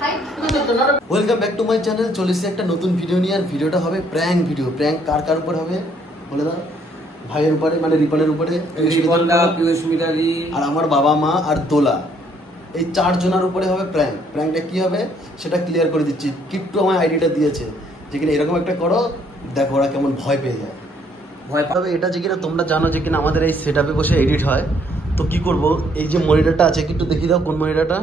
Welcome back to my channel. চলে এসেছি একটা নতুন ভিডিও নিয়ে। আর ভিডিওটা হবে প্র্যাঙ্ক ভিডিও। প্র্যাঙ্ক কার উপর হবে বলে দাও? ভাইয়ের উপরে, মানে রিপনের উপরে, আর আমার বাবা মা আর দোলা, এই 4 জনের উপরে হবে প্র্যাঙ্ক। প্র্যাঙ্কটা কি হবে সেটা ক্লিয়ার করে দিচ্ছি। কিট্টু আমার আইডিটা দিয়েছে যে কিনা এরকম একটা করো, দেখো ওরা কেমন ভয় পেয়ে যায়। ভয় পাবে এটা যে কিনা তোমরা জানো যে কিনা আমাদের এই সেটআপে বসে এডিট হয়। তো কি করব, এই যে মনিটরটা আছে, একটু দেখিয়ে দাও কোন মনিটরটা।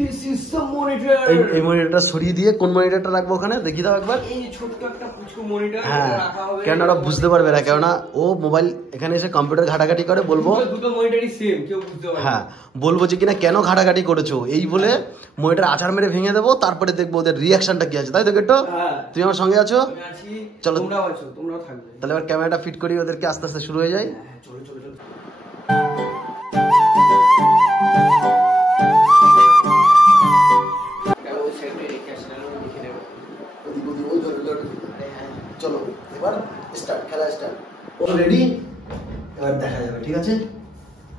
This is the monitor. এই মনিটরটা সরিয়ে দিয়ে কোন মনিটরটা রাখবো ওখানে দেখিয়ে দাও একবার। এই ছোট্ট একটা পুচকু মনিটর রাখা হবে। কেন ওরা বুঝতে পারবে না, কেননা ও মোবাইল এখানে এসে কম্পিউটার ঘাটাঘাটি করে। বলবো দুটো মনিটরই সেম, কেউ বুঝতে পারবে না। হ্যাঁ, বলবো যে কিনা কেন ঘাটাঘাটি করেছো, এই বলে মনিটর আছাড় মেরে ভেঙে দেবো। তারপরে দেখবো ওদের রিয়াকশনটা কি আছে, তাই তো কেটো? তুমি আমার সঙ্গে আছো? চলো তোমরাও আছো, তোমরাও থাকবে। তাহলে এবার ক্যামেরাটা ফিট করি, ওদেরকে আস্তে আস্তে শুরু হয়ে যায়। চলো চলো চলো। চলো এবার স্টার্ট, খেলা স্টার্ট। ও রেডি? এবার দেখা যাবে, ঠিক আছে?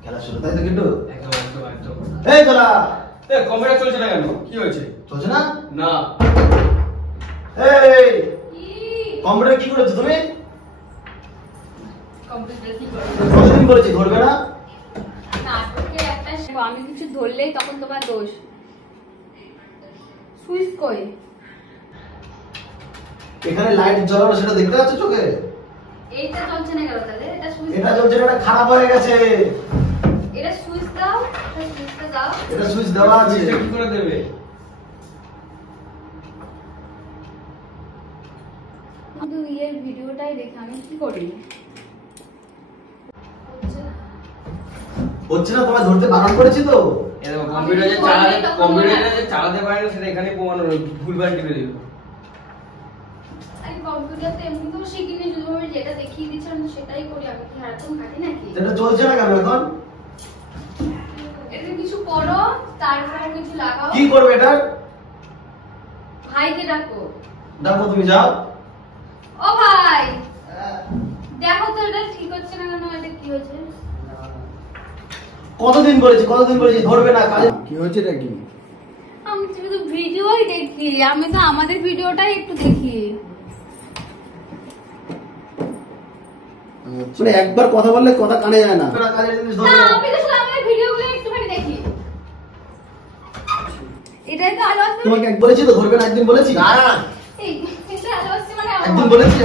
খেলা শুরু, তাই তো কেটো? একদম একদম একদম। এই তোলা, এ কম্পিউটার চলছে না কেন? কি হয়েছে? চলছে না? না। এই কম্পিউটার কি করেছো তুমি? কম্পিউটার কি করে? কতদিন করেছি, ধরবে না? নাটকে একটা আমি কিছু ধরলেই তখন তোমার দোষ। সুইচ কই? এখানে লাইট জ্বলানো সেটা দেখতে পাচ্ছ চোখে? এইটা চলছে না কেন তাহলে? এটা সুইচ, এটা জ্বলছে, এটা খারাপ হয়ে গেছে। এটা সুইচ দাও, এটা সুইচটা দাও। এটা সুইচ দেওয়া আছে। এটা কি করে দেবে? কিন্তু এই ভিডিওটাই দেখে আমি কি করি? হচ্ছে না, তোমায় ধরতে বারণ করেছি তো। এই দেখো কম্পিউটার যে চালাতে পারে না সেটা এখানে প্রমাণ হলো, ভুলভাল টিপে দিল। আমি কম্পিউটার তো এমনিতেও শিখিনি, শুধু আমি যেটা দেখিয়ে দিচ্ছি আমি সেটাই করি। আমি কি সারাক্ষণ খাটি নাকি? এটা চলছে না কেন এখন? এটা কিছু করো, তারপরে কিছু লাগাও। কি করবে এটা? ভাইকে ডাকো। দেখো তুমি যাও। ও ভাই, দেখো তো এটা ঠিক হচ্ছে না কেন? এটা কি হচ্ছে? কতদিন করেছি ধরবে না কাজ। কি হচ্ছে এটা কি? আমি শুধু ভিডিওই দেখি, আমি তো আমাদের ভিডিওটাই একটু দেখি। মানে একবার কথা বললে কথা কানে যায় না। কাজের জিনিস ধরবে না, না। আমি তো শুধু আমাদের ভিডিওগুলো একটুখানি দেখি। এটাই তো আলো আসছে। তোমাকে এক বলেছি তো ধরবে না, একদিন বলেছি না। এই এটা আলো আসছে মানে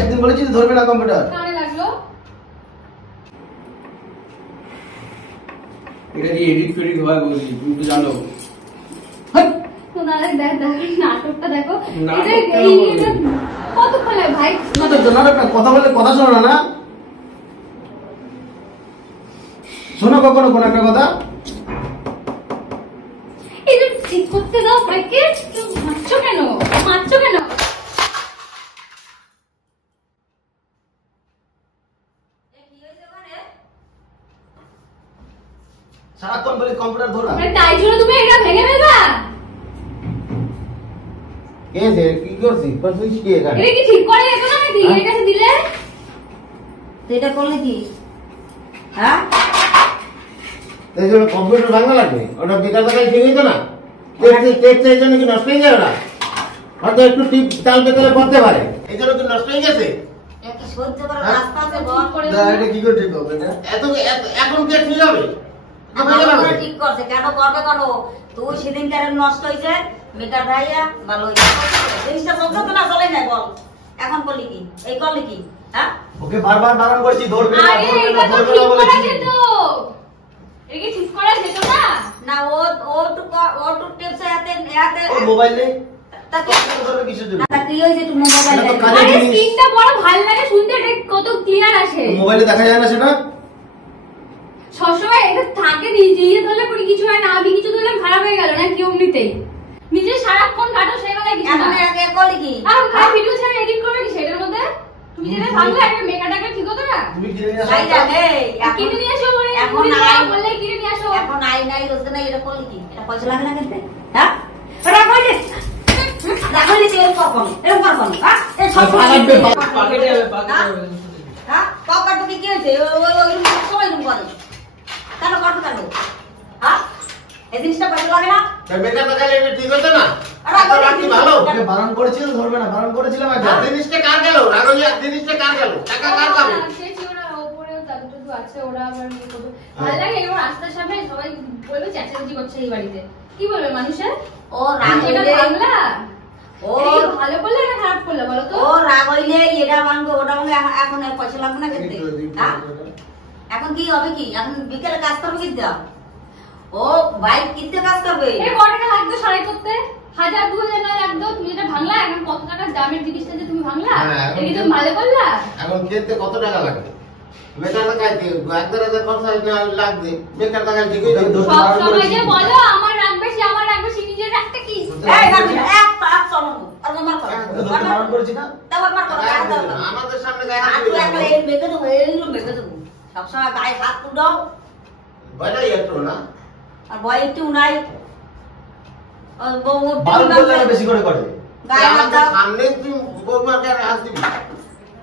একদিন বলেছি যে ধরবে না কম্পিউটার। কানে লাগলো। এটা কি এডিট ফেডিট হয় বলি, তুমি তো জানো। তোনারে নাটকটা দেখো। নাটক এটা কেন বলবি? কতক্ষণ লাগে ভাই? নাটকটা কথা বললে কথা শোনো না। শোনো কখনো কোন একটা কথা। এটা ঠিক করতে দাও ভাইকে। তুমি মারছো কেন? সারাক্ষণ বলি কম্পিউটার ধরা। মানে তাই জন্য তুমি এটা ভেঙে ফেলবা? কি করছিস? কি এখানে? এটা কি ঠিক করে যেত না নাকি? এর কাছে দিলে তো এটা করলে কি? হ্যাঁ, এই জন্য কম্পিউটার ভাঙা লাগবে। ওটা বেকার বেকার ঠিক হইতো না। টেক্সট এই জন্য কি নষ্ট হয়ে যাবে না? হয়তো একটু টিপ চাল বেকারে পড়তে পারে, এই জন্য কি নষ্ট হয়ে গেছে? একটা সহ্য করার রাস্তা আছে বল। এটা কি করে ঠিক হবে? এখন কি ঠিক হবে? আমরা ঠিক করছে, কেন করবে কেন? তুই সেদিন কেন নষ্ট হয়েছে? মেকার ভাইয়া ভালো হয়েছে, জিনিসটা চলছে তো না, চলে নাই বল। এখন করলি কি? এই করলি কি? হ্যাঁ, ওকে বারবার বারণ করছি ধরবে না, আরে ধরবে এটা না, তো ধরবে ঠিক না করা বলেছি। যেত। এটা কি ঠিক করা যেত না? না ও টু টিপস এতে ওর মোবাইল নেই, তাকে ধরবে কিসের জন্য? তা কি হয়েছে তুমি মোবাইল এটা তো দেখো? কাজের আরে জিনিস। স্ক্রিনটা বড় ভালো লাগে শুনতে, এটা কত ক্লিয়ার আসে। মোবাইলে দেখা যায় না সেটা। সবসময় এটা থাকে নিজে ধরলে পরে কিছু হয় না, আমি কিছু ধরলে খারাপ হয়ে গেল না কি এমনিতেই। নিজে সারাক্ষণ কাটো সেই বেলায় কিছু না। এখন আগে করলি কি? আর খারাপ ভিডিও ছাড়া এডিট করবে কি সেটার মধ্যে? তুমি যেটা ভাঙলে একটা মেকাটাকে ঠিক হতো না? তুমি কিনে নিয়ে আসো। ভাই দেখ, এই কিনে নিয়ে আসো বলে এখন তুমি নাই। বললে কিনে নিয়ে আসো। এখন নাই রোজগার নাই, এটা করলি কি? এটা পয়সা লাগে না কিন্তু, হ্যাঁ? এটা করলি দেখলি তুই এরকম কখন? হ্যাঁ, এই সব পাকেটে যাবে, পাকেটে যাবে। হ্যাঁ, পকেট কি হয়েছে? ওই সবাই রুম করে কেন করবে কেন? হ্যাঁ, এই জিনিসটা পয়সা লাগে না? বেকার দেখালে এটা ঠিক হতো না? রাগ হইলে রাগ কি ভালো? ওকে বারণ করেছিল ধরবে না, বারণ করেছিলাম একবার। জিনিসটা কার গেল? রাগলিয়া জিনিসটা কার গেল? টাকা কার পাবে? সে ওরা ওপরেও দাদু টাদু আছে, ওরা আবার ইয়ে করবে। ভালো লাগে এবার রাস্তার সামনে সবাই বলবে চেঁচামেচি করছে এই বাড়িতে, কি বলবে মানুষের? ও রাগ এটা হইলে বাংলা, ও এটা কি ভালো করলে না খারাপ করলে বলো তো? ও রাগ হইলে এটা ভাঙবে ওটা ভাঙবে, এখন আর পয়সা লাগবে না খেতে? হ্যাঁ? এখন কি হবে কি? এখন বিকেলে কাজ করবে কিনতে? ও বাইক কিনতে কাজ করবে? এই কত টাকা লাগতো সারাই করতে? 1000-2000 না লাগতো, তুমি এটা ভাঙলা। এখন কত টাকা দামের জিনিসটা যে তুমি ভাঙলা, হ্যাঁ, এখন এই তুমি ভালো করলা। এখন খেতে কত টাকা লাগবে? বেকার দেখাইতে 1000 খরচা লাগবে, বেকার দেখাইতে কি সব সময় যে বলো আমার রাগ বেশি, আমার রাগ বেশি, নিজের রাগটা কি? এই গাবি এক পাঁচ চলো আর মার করো। বারণ করেছি না? তারপর মার করো, গায়ে হাত দাও। আমাদের সামনে গায়ে হাত হাত তুলে দিলে একলা এই মেঘে দেবো, এইগুলো মেঘে দেবো। সবসময় গায়ে হাত তুলো বাজাই একটু না। আর ভয় একটু নাই। ও বউ বারণ করলে আরো বেশি করে করে। গায়ে হাত দাও। সামনে তুই বৌমার গায়ে হাত দিবি।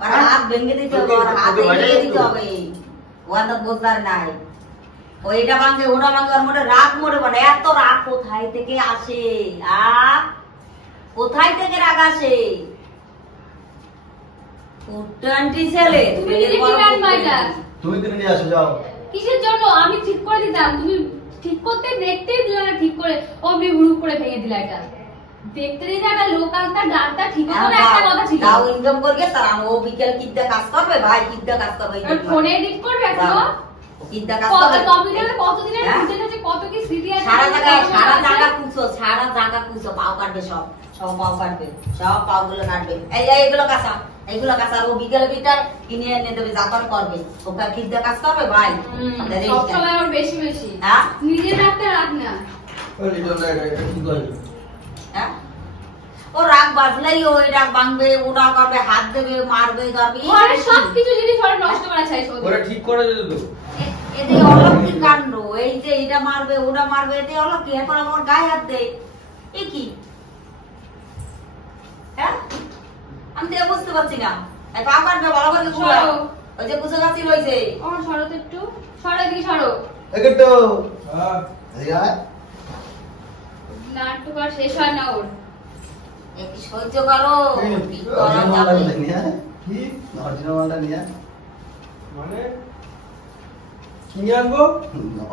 আর হাত ভেঙে দিতে হবে, আর হাত ভেঙে দিতে হবে। ওয়াদা বোঝার নাই। ওইটা ভাঙে ওটা ভাঙে, ওর মধ্যে রাগ মরে বলে। এত রাগ কোথায় থেকে আসে? কোথায় থেকে রাগ আসে? উট্টান্টি ছেলে তুমি নিজে কিনে আনবা এটা। তুমি কিনে নিয়ে আসো, যাও। কিসের জন্য? আমি ঠিক করে দিতাম, তুমি ঠিক করতে দেখতেই দিলে না ঠিক করে, ও আমি হুড়ুক করে ভেঙে দিলা এটা। দেখতে দিলে একটা লোক আনতা ডাক্তা ঠিক হতো না, একটা কথা ছিল। তাও ইনকাম করবে, তার ও বিকেল কিদ্দা কাজ করবে, ভাই কিদ্দা কাজ করবে। ফোনে এডিট করবে এখনো। কিদ্দা কাজ কত করবে। কম্পিউটারে কতদিনের হ্যাঁ? যে কত কি স্মৃতি আছে। সারা জায়গা কুচো, পাও কাটবে সব পাও কাটবে, সব পাও গুলো কাটবে। এইগুলো কাঁচা, ও বিকেলে বিটার কিনে এনে দেবে, যাতায়াত করবে। ওকে কিদ্দা কাজ করবে ভাই। সব সময় আমার বেশি বেশি। হ্যাঁ? নিজের রাখতে রাখ না। ওই লিটনটা এটা কি করে? হ্যাঁ? ও রাগ বাজলেই ও রাগ ভাঙবে, ওটা করবে, হাত দেবে, মারবে, করবে। ঘরের সবকিছু জিনিস ওরা নষ্ট করা চাই শুধু। ওরা ঠিক করে দিত তো। এতে অলৌকিক কাণ্ড, এই যে এটা মারবে ওটা মারবে, এতে অলৌকিক। এখন আমার গায়ে হাত দেয়, এ কি? হ্যাঁ? আমি তো বুঝতে পারছি না। এই পা কাটবে ভালো করে কুচো। সরো। ওই যে কুচো গাছি লইছে। আমার সরো তো একটু, সরো দিকে সরো। একটু হ্যাঁ। এদিকে আয়। নাটক আর শেষ হয় না ওর। একটু সহ্য করো। কি করা অরিজিনাল মালটা যাবে? নিয়ে আয়। কি অরিজিনাল মালটা নিয়ে আয়। মানে কি নিয়ে আনবো?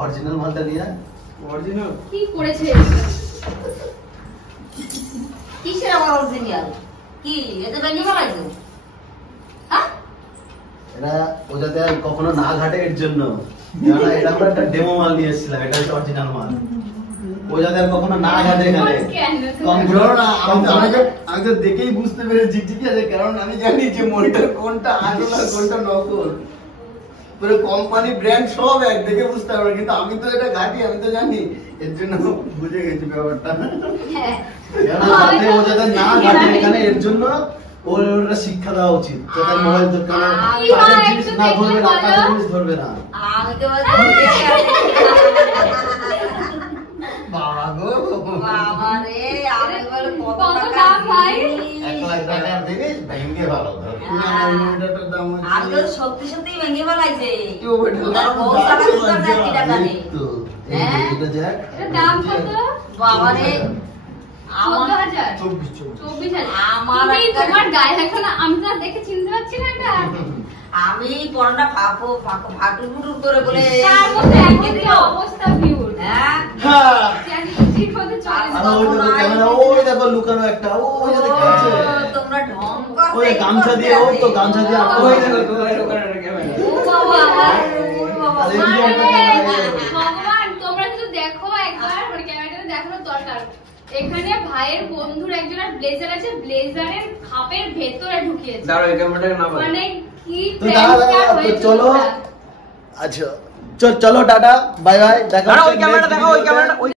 অরিজিনাল মালটা নিয়ে আয়। অরিজিনাল? কি করেছে? কিসের আবার অরিজিনাল? কি এতে ভেঙে ফেলাইছো? হ্যাঁ? এটা ও যাতে আর কখনো না ঘাটে এর জন্য। কেননা এটা আমরা একটা ডেমো মাল নিয়ে এসেছিলাম, এটা হচ্ছে অরিজিনাল মাল। ও যাতে আর কখনো না ঘাটে এখানে। আমি তো দেখেই বুঝতে পেরেছি, ঠিক আছে, কারণ আমি জানি যে মনিটর কোনটা আসল আর কোনটা নকল। পুরো কোম্পানি ব্র্যান্ড সব এক দেখে বুঝতে পারবে, কিন্তু আমি তো এটা ঘাটি, আমি তো জানি, এর জন্য বুঝে গেছি ব্যাপারটা। হ্যাঁ। কেননা যাতে ও যাতে না ঘাটে এখানে, এর জন্য ওর ওটা শিক্ষা দেওয়া উচিত। যাতে মোবাইল তো কাজের জিনিস না ধরবে না, কাজের জিনিস ধরবে না। আমি তো বাবা গো, বাবা রে, আমি বলে কত কত টাকা দাম ভাই? 1 লাখ টাকার জিনিস ভেঙে ভালো ধর। মনিটরটার দাম হচ্ছে আমি তো সত্যি সত্যি ভেঙে ফেলাইছে। কি ও বেটা, তার বউ টাকা কি করবে, কি টাকা নেই। এই তো, এই হ্যাঁ? দুটো জ্যাক। এটার দাম কত? বাবা রে, আমার 14,000। 24 আমার তুমি একটা- তোমার গায়ে লাগবে না, আমি তো আর দেখে চিনতে পারছি না এটা। আমি পরনটা ফাটু ফুটু করে বলে তার মধ্যে এখন যে অবস্থা ভিউর। হ্যাঁ? হ্যাঁ। ঠিক হতে চলে আর ওই দেখো ক্যামেরা, ওই দেখো লুকানো একটা, ওই যে দেখতে পাচ্ছ? ও, তোমরা ঢং করতে ওই গামছা দিয়ে, ওই তো গামছা দিয়ে আটকে ওই আছে। দেখো তোমার ওখানে একটা ক্যামেরা। ও বাবা, ও বাবা। আরে এই যে আরে, একটা ক্যামেরা। ভগবান তোমরা শুধু দেখো একবার, মানে ক্যামেরাটা দেখানোর দরকার। এখানে ভাইয়ের বন্ধুর একজনের ব্লেজার আছে, ব্লেজারের খাপের ভেতরে ঢুকিয়েছে। দাঁড়াও, এই ক্যামেরাটাকে নামাও। মানে কি তো দাঁড়া, প্রেমটা তো হয়েছে চলো। ওরা। আচ্ছা চলো টাটা, বাই বাই, দেখা দাঁড়াও, ওই হচ্ছে ক্যামেরাটা next দেখাও, ওই ভিডিওতে। ক্যামেরাটা, ওই